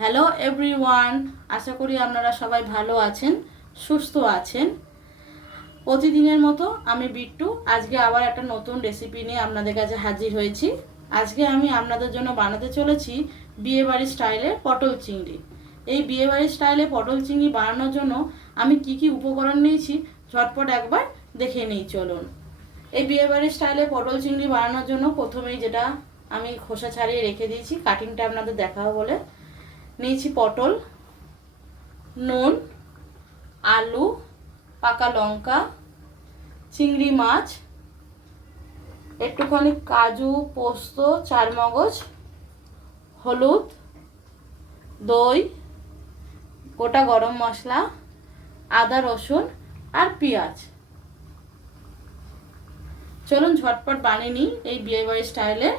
Hello everyone আশা করি আপনারা সবাই ভালো আছেন, সুস্থ আছেন। প্রতিদিনের মতো আমি বিট্টু, আজকে আবার একটা নতুন রেসিপি নিয়ে আপনাদের কাছে হাজির হয়েছি। আজকে আমি আপনাদের জন্য বানাতে চলেছি বিয়েবাড়ি স্টাইলে পটল চিংড়ি। এই বিয়েবাড়ি স্টাইলে পটল চিংড়ি বানানোর জন্য আমি কি কি উপকরণ নিয়েছি ঝটপট একবার দেখে নিই, চলুন। এই বিয়েবাড়ি স্টাইলে পটল চিংড়ি বানানোর জন্য প্রথমেই যেটা আমি খোসা ছাড়িয়ে রেখে দিয়েছি কাটিংটা আপনাদের দেখাবো বলে। নিয়েছি পটল, নুন, আলু, পাকা লঙ্কা, চিংড়ি মাছ, একটুখানি কাজু, পোস্ত, চারমগজ, হলুদ, দই, গোটা গরম মশলা, আদা, রসুন আর পেঁয়াজ। চলুন ঝটপট বানিয়ে নিই এই বিয়েবাড়ি স্টাইলে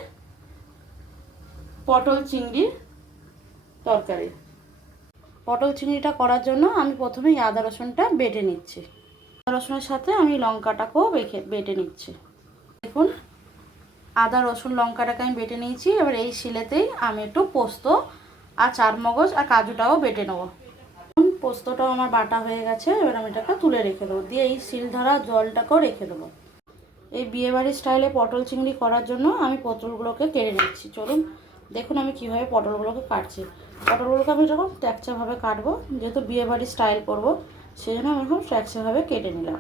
পটল চিংড়ির তরকারি। পটল চিংড়িটা করার জন্য আমি প্রথমেই আদা রসুনটা বেটে নিচ্ছি। আদা রসুনের সাথে আমি লঙ্কাটাকেও বেখে, বেটে নিচ্ছি। দেখুন, আদা রসুন লঙ্কাটাকে আমি বেটে নিয়েছি। এবার এই শিলেতেই আমি একটু পোস্ত আর চারমগজ আর কাজুটাও বেটে নেব। পোস্তটাও আমার বাটা হয়ে গেছে। এবার আমি এটাকে তুলে রেখে দেবো। দিয়ে এই শিল ধরা জলটাকেও রেখে দেবো। এই বিয়েবাড়ির স্টাইলে পটল চিংড়ি করার জন্য আমি পটলগুলোকে কেড়ে নিচ্ছি। চলুন দেখুন আমি কীভাবে পটলগুলোকে কাটছি। পটলগুলোকে আমি এরকম ট্যাকচাভাবে কাটবো, যেহেতু বিয়েবাড়ির স্টাইল করব সেই জন্য আমি এখন ট্যাকচাভাবে কেটে নিলাম।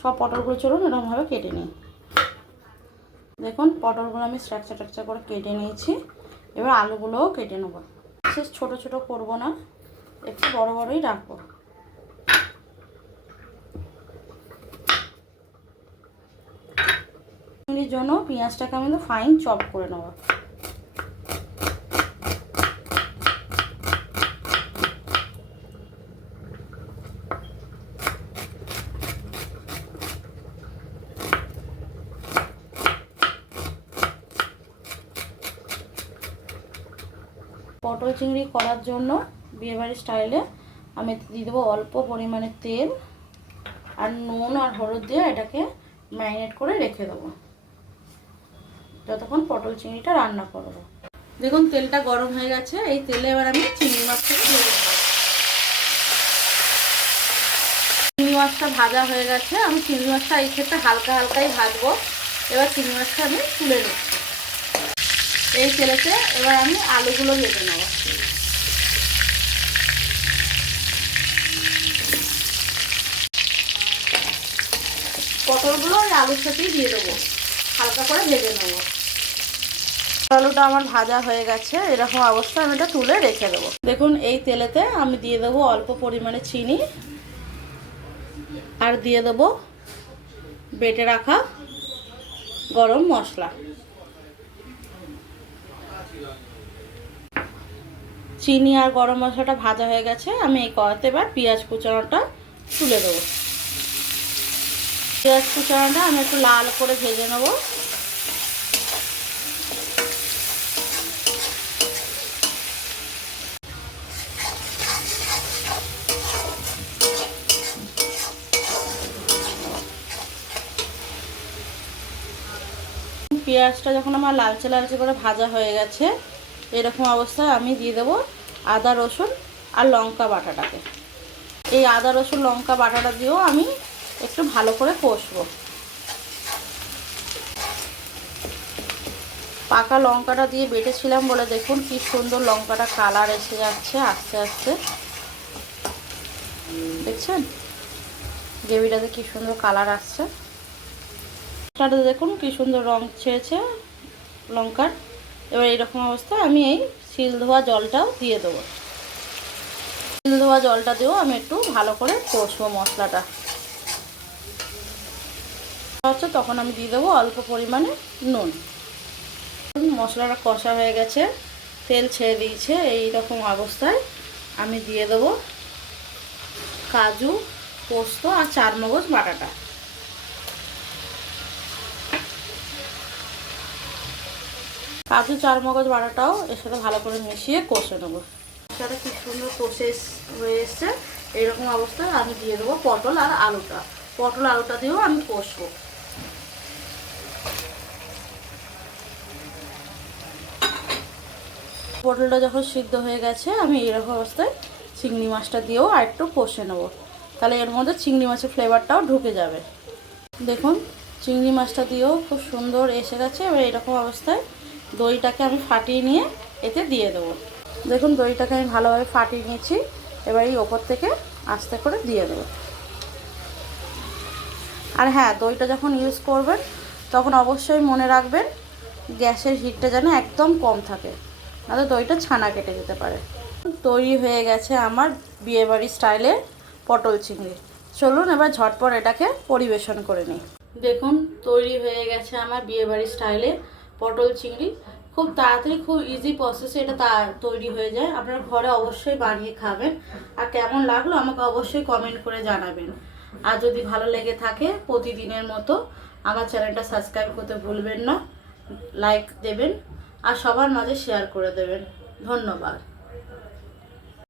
সব পটলগুলো চলুন এরকমভাবে কেটে নিই। দেখুন, পটলগুলো আমি স্ট্রাকচার ট্রাকচার করে কেটে নিয়েছি। এবার আলুগুলোও কেটে নেব। বিশেষ ছোটো ছোটো করব না, একটু বড় বড়ই রাখব। জন্য পেঁয়াজটাকে আমি ফাইন চপ করে নেব। পটল চিংড়ি করার জন্য বিয়েবাড়ির স্টাইলে আমি দিয়ে দেবো অল্প পরিমাণে তেল আর নুন আর হলুদ দিয়ে এটাকে ম্যারিনেট করে রেখে দেবো। যতক্ষণ পটল চিংড়িটা রান্না করব। দেখুন, তেলটা গরম হয়ে গেছে। এই তেলে এবার আমি চিংড়ি মাছটাকে দিয়ে দেবো। চিংড়ি মাছটা ভাজা হয়ে গেছে। আমি চিংড়ি মাছটা এই ক্ষেত্রে হালকা হালকাই ভাজবো। এবার চিংড়ি মাছটা আমি তুলে নিচ্ছি এই তেলেতে এবার আমি আলুগুলো ভেজে নেব। পটলগুলো ওই আলুর সাথেই দিয়ে দেবো। হালকা করে ভেজে নেব। আলুটা আমার ভাজা হয়ে গেছে, এরকম অবস্থা আমি এটা তুলে রেখে দেবো। দেখুন, এই তেলেতে আমি দিয়ে দেবো অল্প পরিমাণে চিনি আর দিয়ে দেবো বেটে রাখা গরম মশলা। চিনি আর গরম মশলাটা ভাজা হয়ে গেছে, আমি এই কড়াতে এবার পেঁয়াজ কুচানোটা তুলে দেবো পেঁয়াজ কুচানোটা আমি একটু লাল করে ভেজে নেব। পেঁয়াজটা যখন আমার লালচে লালচে করে ভাজা হয়ে গেছে এরকম অবস্থায় আমি দিয়ে দেবো আদা, রসুন আর লঙ্কা বাটাটাকে। এই আদা, রসুন, লঙ্কা বাটাটা দিয়েও আমি একটু ভালো করে কষবো। পাকা লঙ্কাটা দিয়ে বেটেছিলাম বলে দেখুন কি সুন্দর লঙ্কাটা কালার এসে যাচ্ছে আস্তে আস্তে। দেখছেন? গ্রেভিটাতে কি সুন্দর কালার আসছে। দেখুন কি সুন্দর রং ছেড়েছে লঙ্কার। এবার এইরকম অবস্থায় আমি এই শিল ধোয়া জলটাও দিয়ে দেবো। শিল ধোয়া জলটা দিয়েও আমি একটু ভালো করে কষবো মশলাটা। হচ্ছে তখন আমি দিয়ে দেবো অল্প পরিমাণে নুন। মশলাটা কষা হয়ে গেছে, তেল ছেড়ে দিয়েছে এই রকম অবস্থায় আমি দিয়ে দেবো কাজু, পোস্ত আর চারমগজ বাটাটা। কাজু, চারমগজ বাটাটাও এর সাথে ভালো করে মিশিয়ে কষে নেব। মশলাটা কি সুন্দর কষে হয়ে এসছে। এইরকম অবস্থায় আমি দিয়ে দেবো পটল আর আলুটা। পটল, আলুটা দিয়েও আমি কষবো। পটলটা যখন সিদ্ধ হয়ে গেছে, আমি এরকম অবস্থায় চিংড়ি মাছটা দিয়েও আর একটু কষে নেব। তাহলে এর মধ্যে চিংড়ি মাছের ফ্লেভারটাও ঢুকে যাবে। দেখুন, চিংড়ি মাছটা দিয়েও খুব সুন্দর এসে গেছে। এবার এরকম অবস্থায় দইটাকে আমি ফাটিয়ে নিয়ে এতে দিয়ে দেবো। দেখুন, দইটাকে আমি ভালোভাবে ফাটিয়ে নিয়েছি। এবার এই ওপর থেকে আস্তে করে দিয়ে দেবো। আর হ্যাঁ দইটা যখন ইউজ করবেন, তখন অবশ্যই মনে রাখবেন, গ্যাসের হিটটা যেন একদম কম থাকে, নাহলে দইটা ছানা কেটে যেতে পারে। তৈরি হয়ে গেছে আমার বিয়েবাড়ি স্টাইলে পটল চিংড়ি। চলুন এবার ঝটপট এটাকে পরিবেশন করে নিই। দেখুন, তৈরি হয়ে গেছে আমার বিয়েবাড়ি স্টাইলে পটল চিংড়ি। খুব তাড়াতাড়ি, খুব ইজি প্রসেসে এটা তা তৈরি হয়ে যায়। আপনারা ঘরে অবশ্যই বানিয়ে খাবেন। আর কেমন লাগল আমাকে অবশ্যই কমেন্ট করে জানাবেন। আর যদি ভালো লেগে থাকে প্রতিদিনের মতো, আমার চ্যানেলটা সাবস্ক্রাইব করতে ভুলবেন না। লাইক দেবেন, আর সবার মাঝে শেয়ার করে দেবেন। ধন্যবাদ।